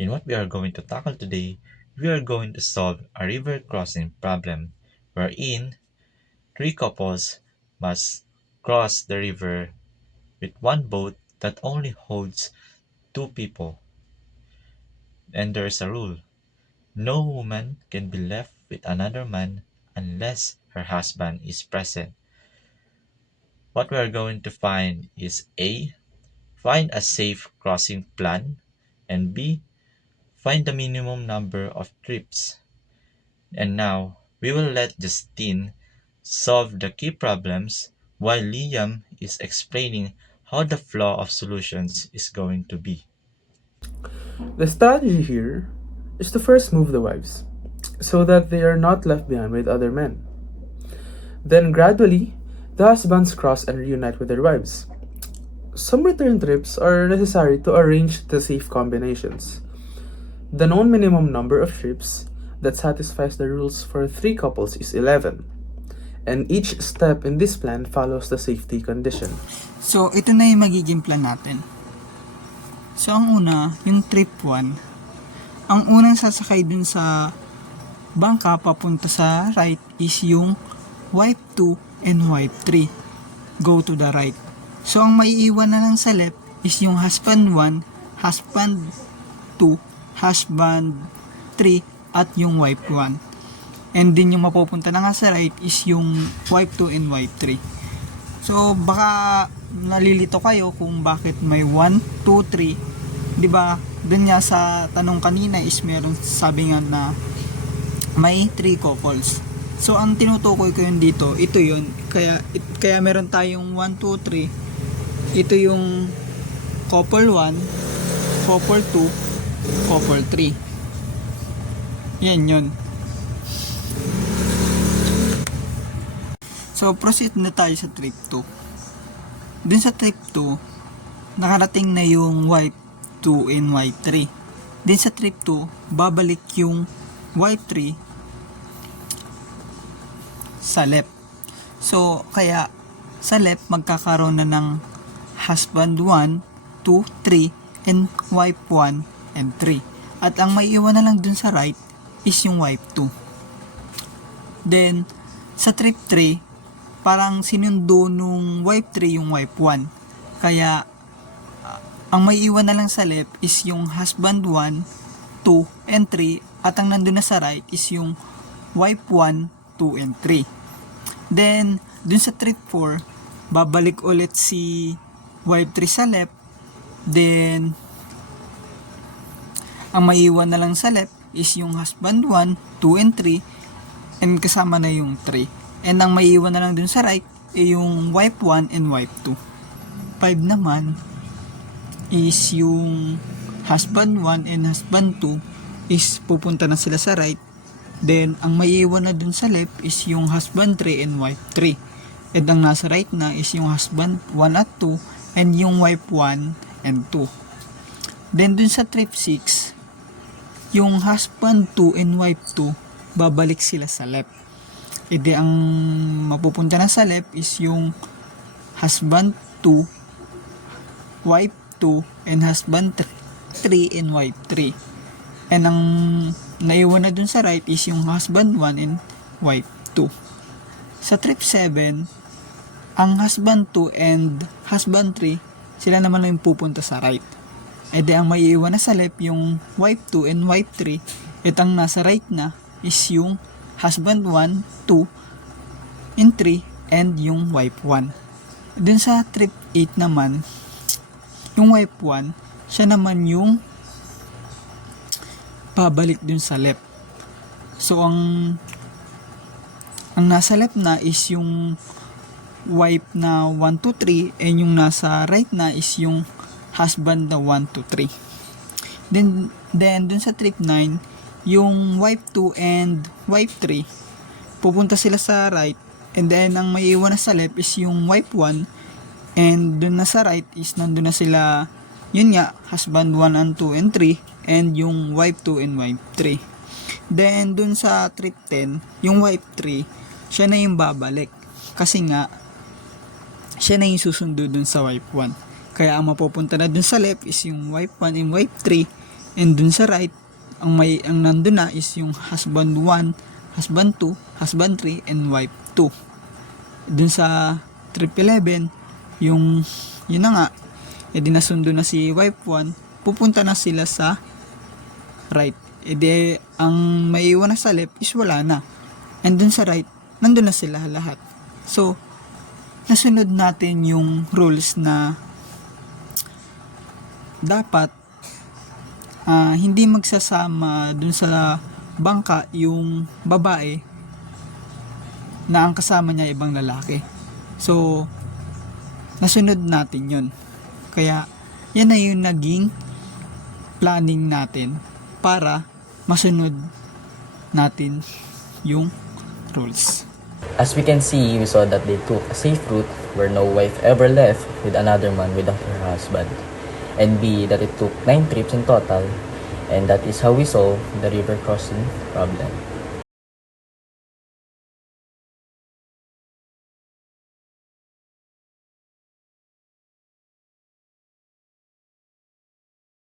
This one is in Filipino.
In what we are going to tackle today, we are going to solve a river crossing problem wherein three couples must cross the river with one boat that only holds two people. And there is a rule: no woman can be left with another man unless her husband is present. What we are going to find is A. Find a safe crossing plan, and B. Find the minimum number of trips. And now, we will let Justine solve the key problems while Liam is explaining how the flow of solutions is going to be. The strategy here is to first move the wives so that they are not left behind with other men. Then gradually, the husbands cross and reunite with their wives. Some return trips are necessary to arrange the safe combinations. The known minimum number of trips that satisfies the rules for three couples is 11, and each step in this plan follows the safety condition. So, ito na yung magiging plan natin. So, ang una, yung trip 1, ang unang sasakay dun sa bangka papunta sa right is yung wife 2 and wife 3. Go to the right. So, ang maiiwan na lang sa left is yung husband 1, husband 2, husband 3, at yung wife 1. And din yung mapupunta na nga sa right is yung wife 2 and wife 3. So, baka nalilito kayo kung bakit may 1, 2, 3. 'Di ba? Doon nga sa tanong kanina is meron sabi nga na may 3 couples. So, ang tinutukoy ko yun dito, ito yun. Kaya meron tayong 1, 2, 3. Ito yung couple 1, couple 2, couple 3. Yan yun. So, proceed na tayo sa trip 2. Dun sa trip 2, nakarating na yung wife 2 and wife 3. Din sa trip 2, babalik yung wife 3 sa left. So, kaya sa left, magkakaroon na ng husband 1, 2, 3, and wife 1 and 3. At ang maiiwan na lang dun sa right is yung wife 2. Then, sa trip 3, parang sinundo nung wife 3 yung wife 1. Kaya, ang may iwan na lang sa left is yung husband 1, 2, and 3. At ang nandun na sa right is yung wife 1, 2, and 3. Then, dun sa trip 4, babalik ulit si wife 3 sa left. Then, ang may iwan na lang sa left is yung husband 1, 2, and 3. And kasama na yung 3. And ang may iwan na lang dun sa right ay yung wife 1 and wife 2. 5 naman is yung husband 1 and husband 2 is pupunta na sila sa right. Then ang may iwan na dun sa left is yung husband 3 and wife 3. And ang nasa right na is yung husband 1 at 2 and yung wife 1 and 2. Then dun sa trip 6, yung husband 2 and wife 2 babalik sila sa left. Edi ang mapupunta na sa left is yung husband 2, wife 2, and husband 3 and wife 3. And ang naiwan na dun sa right is yung husband 1 and wife 2. Sa trip 7, ang husband 2 and husband 3, sila naman lang yung pupunta sa right. Edi ang maiiwan na sa left yung wife 2 and wife 3. At ang nasa right na is yung husband 1, 2, and 3, and yung wife 1. Dun sa trip 8 naman, yung wife 1, siya naman yung pabalik dun sa left. So, ang nasa left na is yung wife na 1, 2, 3, and yung nasa right na is yung husband na 1, 2, 3. Then dun sa trip 9, yung wife 2 and wife 3 pupunta sila sa right, and then ang may iwan na sa left is yung wife 1, and dun na sa right is nandun na sila, yun nga, husband 1 and 2 and 3, and yung wife 2 and wife 3. Then dun sa trip 10, yung wife 3, siya na yung babalik kasi nga siya na yung susundo dun sa wife 1. Kaya ang mapupunta na dun sa left is yung wife 1 and wife 3, And dun sa right, ang nandun na is yung husband 1, husband 2, husband 3, and wife 2. Dun sa 11, yun na nga, edi nasundo na si wife 1, pupunta na sila sa right. Edi ang maiiwan na sa left is wala na. And dun sa right, nandun na sila lahat. So, nasunod natin yung rules na dapat hindi magsasama dun sa bangka yung babae na ang kasama niya ibang lalaki. So, nasunod natin yun. Kaya, yan na yung naging planning natin para masunod natin yung rules. As we can see, we saw that they took a safe route where no wife ever left with another man without her husband. And B, that it took 9 trips in total, and that is how we solve the river crossing problem.